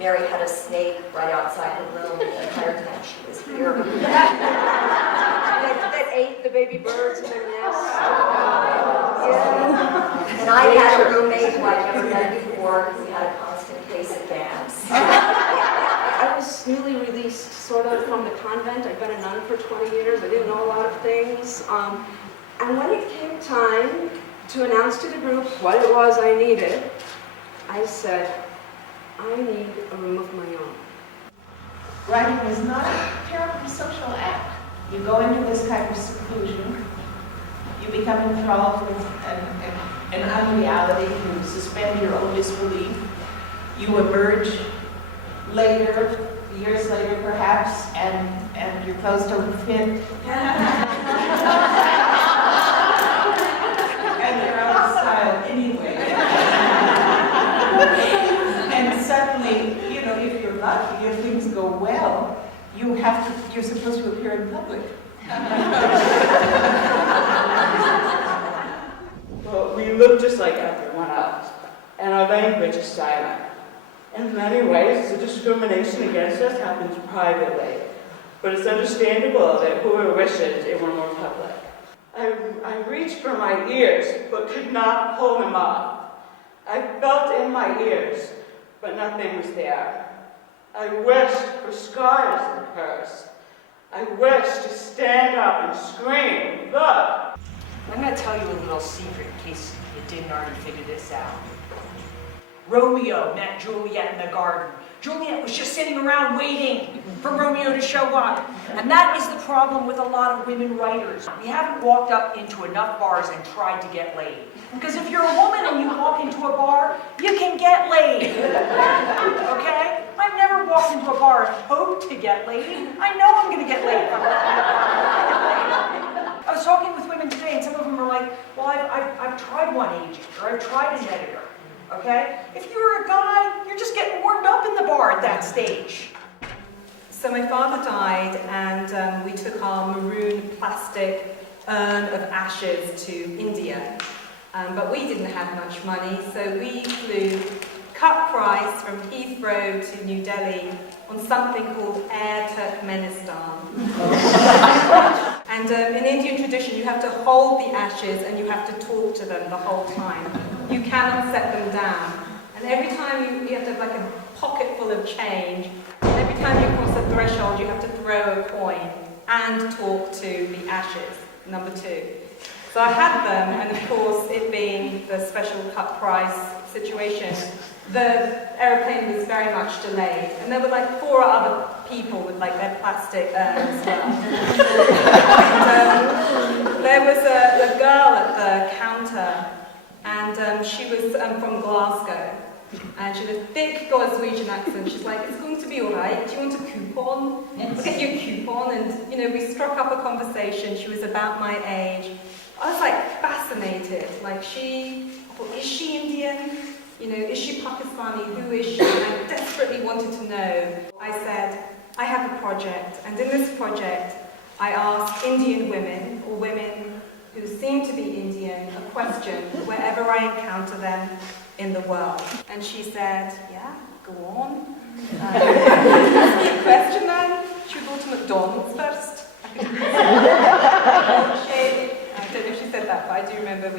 Mary had a snake right outside her room the entire time she was here. that ate the baby birds in their nest. Yeah. And I had a roommate who I'd never met before. We had a constant case of gas. I was newly released sort of from the convent. I'd been a nun for 20 years. I didn't know a lot of things. And when it came time to announce to the group what it was I needed, I said, I need a room of my own. Writing is not a terribly social act. You go into this kind of seclusion, you become enthralled with an unreality, you suspend your own disbelief, you emerge later, years later perhaps, and your clothes don't fit. And they're out of style anyway. And suddenly, you know, if you're lucky, if things go well, you're supposed to appear in public. Well, we look just like everyone else, and our language is silent. In many ways, the discrimination against us happens privately, but it's understandable that whoever wishes it were more public. I reached for my ears, but could not pull them off. I felt in my ears, but nothing was there. I wished for scars and hers. I wished to stand up and scream, look! I'm going to tell you a little secret in case you didn't already figure this out. Romeo met Juliet in the garden. Juliet was just sitting around waiting for Romeo to show up. And that is the problem with a lot of women writers. We haven't walked up into enough bars and tried to get laid. Because if you're a woman and you walk into a bar, you can get laid. Okay? I've never walked into a bar and hoped to get laid. I know I'm going to get laid. I was talking with women today, and some of them are like, well, I've tried one agent, or I've tried an editor. Okay? If you're a guy, you're just getting warmed up in the bar at that stage. So my father died, and we took our maroon plastic urn of ashes to India. But we didn't have much money, so we flew cut price from Heathrow to New Delhi on something called Air Turkmenistan. And in Indian tradition, you have to hold the ashes and you have to talk to them the whole time. You cannot set them down. And every time you have to have like a pocket full of change. And every time you cross a threshold, you have to throw a coin and talk to the ashes, number 2. So I had them, and of course, it being the special cut price situation, the aeroplane was very much delayed. And there were like 4 other people with like their plastic urns. There was a girl at the counter, and she was from Glasgow. And she had a thick Glaswegian accent. She's like, it's going to be all right. Do you want a coupon? I'll get you a coupon. And, you know, we struck up a conversation. She was about my age. I was like fascinated. Like I thought, is she Indian? You know, is she Pakistani? Who is she? And I desperately wanted to know. I said, I have a project. And in this project, I ask Indian women, or women who seem to be Indian, a question wherever I encounter them in the world. And she said, yeah, go on. Ask me a question then. Should we go to McDonald's first? I don't know if she said that, but I do remember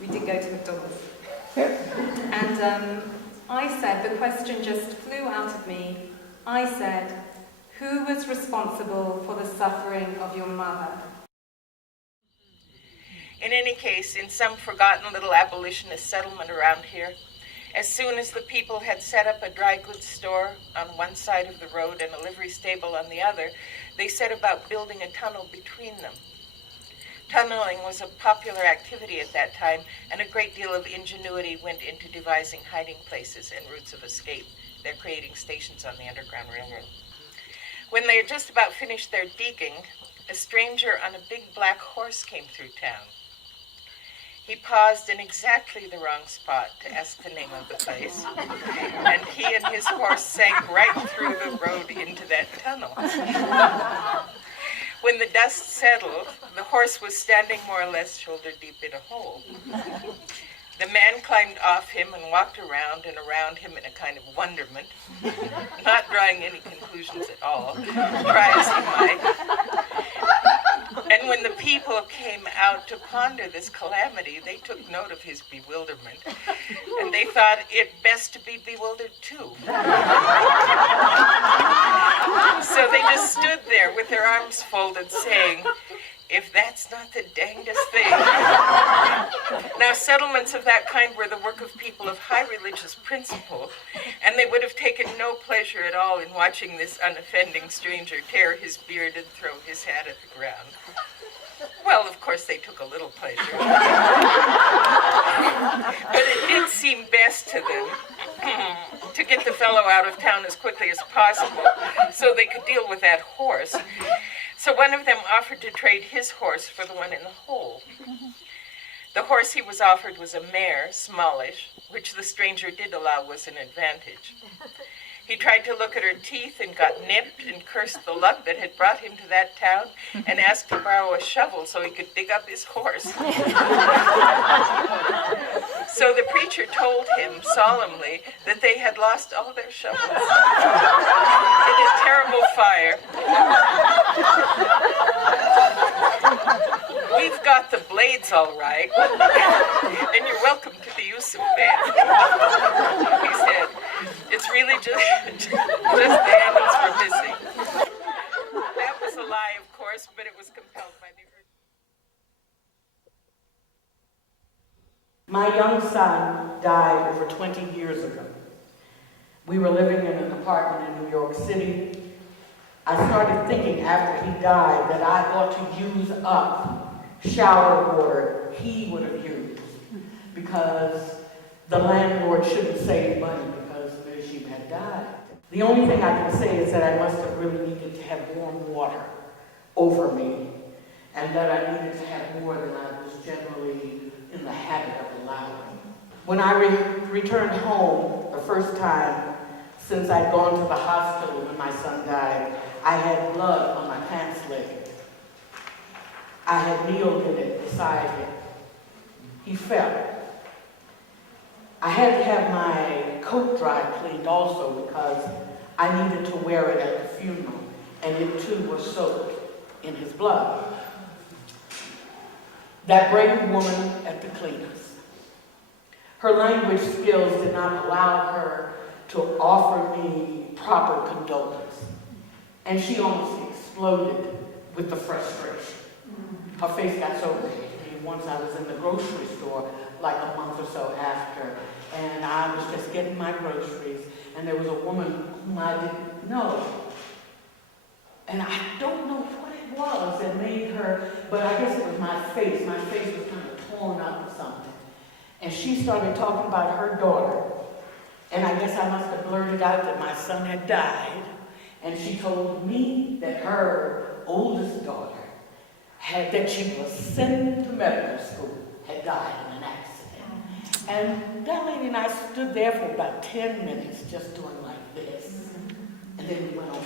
we did go to McDonald's. And I said, the question just flew out of me. I said, who was responsible for the suffering of your mother? In any case, in some forgotten little abolitionist settlement around here, as soon as the people had set up a dry goods store on one side of the road and a livery stable on the other, they set about building a tunnel between them. Tunneling was a popular activity at that time, and a great deal of ingenuity went into devising hiding places and routes of escape. They're creating stations on the Underground Railroad. When they had just about finished their digging, a stranger on a big black horse came through town. He paused in exactly the wrong spot to ask the name of the place, and he and his horse sank right through the road into that tunnel. When the dust settled, the horse was standing more or less shoulder deep in a hole. The man climbed off him and walked around and around him in a kind of wonderment, not drawing any conclusions at all, try as he might. And when the people came out to ponder this calamity, they took note of his bewilderment, and they thought it best to be bewildered too. So they just stood there with their arms folded, saying, "If that's not the dangest thing." Now, settlements of that kind were the work of people of high religious principle, and they would have taken no pleasure at all in watching this unoffending stranger tear his beard and throw his hat at the ground. Well, of course, they took a little pleasure. But it did seem best to them to get the fellow out of town as quickly as possible so they could deal with that horse. So one of them offered to trade his horse for the one in the hole. The horse he was offered was a mare, smallish, which the stranger did allow was an advantage. He tried to look at her teeth and got nipped and cursed the luck that had brought him to that town and asked to borrow a shovel so he could dig up his horse. So the preacher told him solemnly that they had lost all their shovels in a terrible fire. "We've got the blades all right, and you're welcome to the use of them," he said. "It's really just the handles were missing." That was a lie, of course, but it was compelled by the urgency. My young son died over 20 years ago. We were living in an apartment in New York City. I started thinking after he died that I ought to use up shower water he would have used, because the landlord shouldn't save money because the regime had died. The only thing I can say is that I must have really needed to have warm water over me, and that I needed to have more than I was generally in the habit of allowing. When I returned home the first time since I'd gone to the hospital when my son died, I had blood on my pants leg. I had kneeled in it beside him. He fell. I had to have my coat dry cleaned also because I needed to wear it at the funeral, and it too was soaked in his blood. That brave woman at the cleaners, her language skills did not allow her to offer me proper condolence, and she almost exploded with the frustration. Her face got so red. Once I was in the grocery store, like a month or so after, and I was just getting my groceries, and there was a woman whom I didn't know. And I don't know what it was that made her, but I guess it was my face. My face was kind of torn up or something. And she started talking about her daughter. And I guess I must have blurted out that my son had died. And she told me that her oldest daughter, that she was sent to medical school, had died in an accident. And that lady and I stood there for about 10 minutes just doing like this. And then we went on.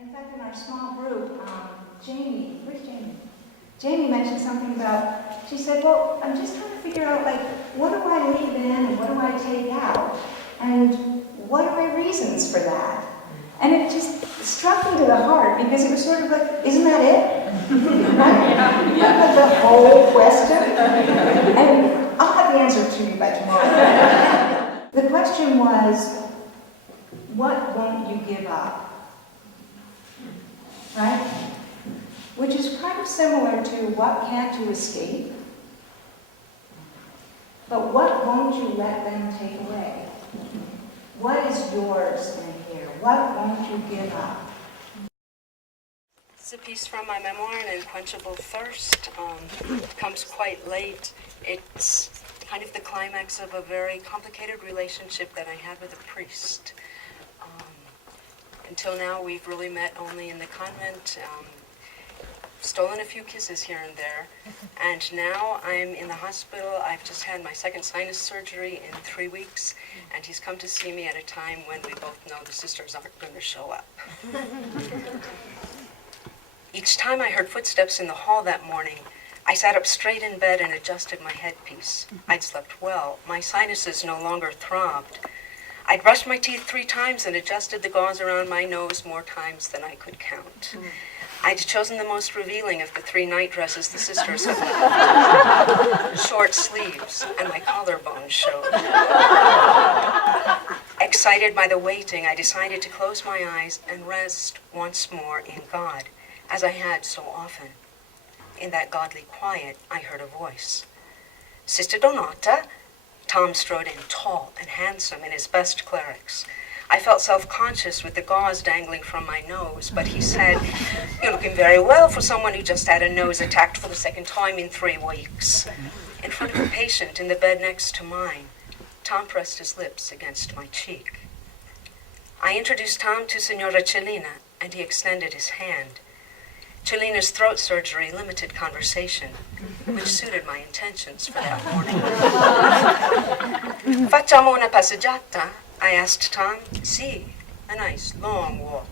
In fact, in our small group, Jamie, where's Jamie? Jamie mentioned something about, she said, well, I'm just trying to figure out, like, what do I leave in and what do I take out? And what are my reasons for that? And it just struck me to the heart because it was sort of like, isn't that it? Right? Yeah. The whole question? And I'll have the answer to you by tomorrow. The question was, what won't you give up? Right? Which is kind of similar to what can't you escape, but what won't you let them take away? What is yours in here? What won't you give up? It's a piece from my memoir, An Unquenchable Thirst. It comes quite late. It's kind of the climax of a very complicated relationship that I had with a priest. Until now, we've really met only in the convent, stolen a few kisses here and there, and now I'm in the hospital. I've just had my second sinus surgery in 3 weeks, and he's come to see me at a time when we both know the sisters aren't going to show up. Each time I heard footsteps in the hall that morning, I sat up straight in bed and adjusted my headpiece. I'd slept well. My sinuses no longer throbbed. I'd brushed my teeth 3 times and adjusted the gauze around my nose more times than I could count. I'd chosen the most revealing of the 3 night dresses the sisters had left. Short sleeves, and my collarbone showed. Excited by the waiting, I decided to close my eyes and rest once more in God, as I had so often. In that godly quiet, I heard a voice. Sister Donata? Tom strode in, tall and handsome in his best clerics. I felt self-conscious with the gauze dangling from my nose, but he said, "You're looking very well for someone who just had a nose attacked for the 2nd time in 3 weeks." In front of a patient in the bed next to mine, Tom pressed his lips against my cheek. I introduced Tom to Signora Cellina, and he extended his hand. Cellina's throat surgery limited conversation, which suited my intentions for that morning. "Facciamo una passeggiata?" I asked Tom. "Si, a nice long walk."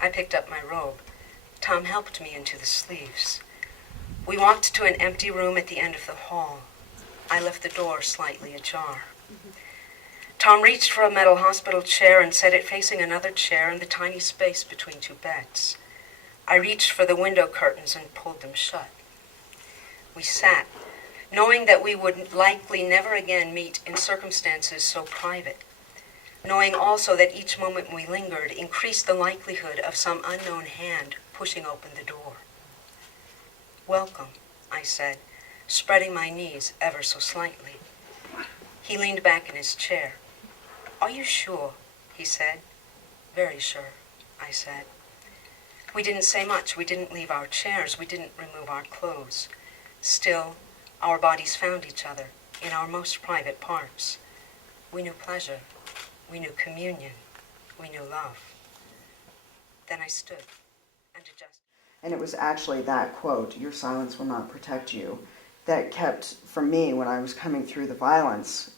I picked up my robe. Tom helped me into the sleeves. We walked to an empty room at the end of the hall. I left the door slightly ajar. Tom reached for a metal hospital chair and set it facing another chair in the tiny space between 2 beds. I reached for the window curtains and pulled them shut. We sat, knowing that we would likely never again meet in circumstances so private, knowing also that each moment we lingered increased the likelihood of some unknown hand pushing open the door. "Welcome," I said, spreading my knees ever so slightly. He leaned back in his chair. "Are you sure?" he said. "Very sure," I said. We didn't say much. We didn't leave our chairs. We didn't remove our clothes. Still, our bodies found each other in our most private parts. We knew pleasure. We knew communion. We knew love. Then I stood and adjusted. And it was actually that quote, "Your silence will not protect you," that kept, for me, when I was coming through the violence,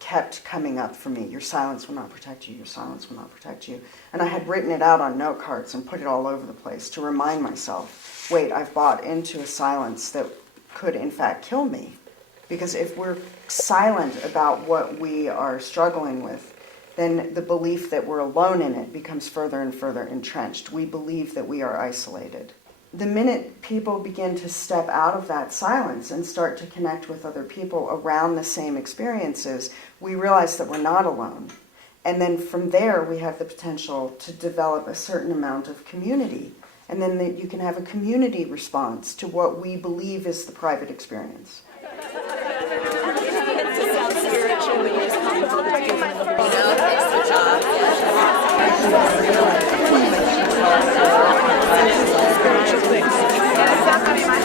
kept coming up for me. Your silence will not protect you. Your silence will not protect you. And I had written it out on note cards and put it all over the place to remind myself, wait, I've bought into a silence that could in fact kill me. Because if we're silent about what we are struggling with, then the belief that we're alone in it becomes further and further entrenched. We believe that we are isolated. The minute people begin to step out of that silence and start to connect with other people around the same experiences, we realize that we're not alone. And then from there, we have the potential to develop a certain amount of community. And then you can have a community response to what we believe is the private experience. Spiritual things.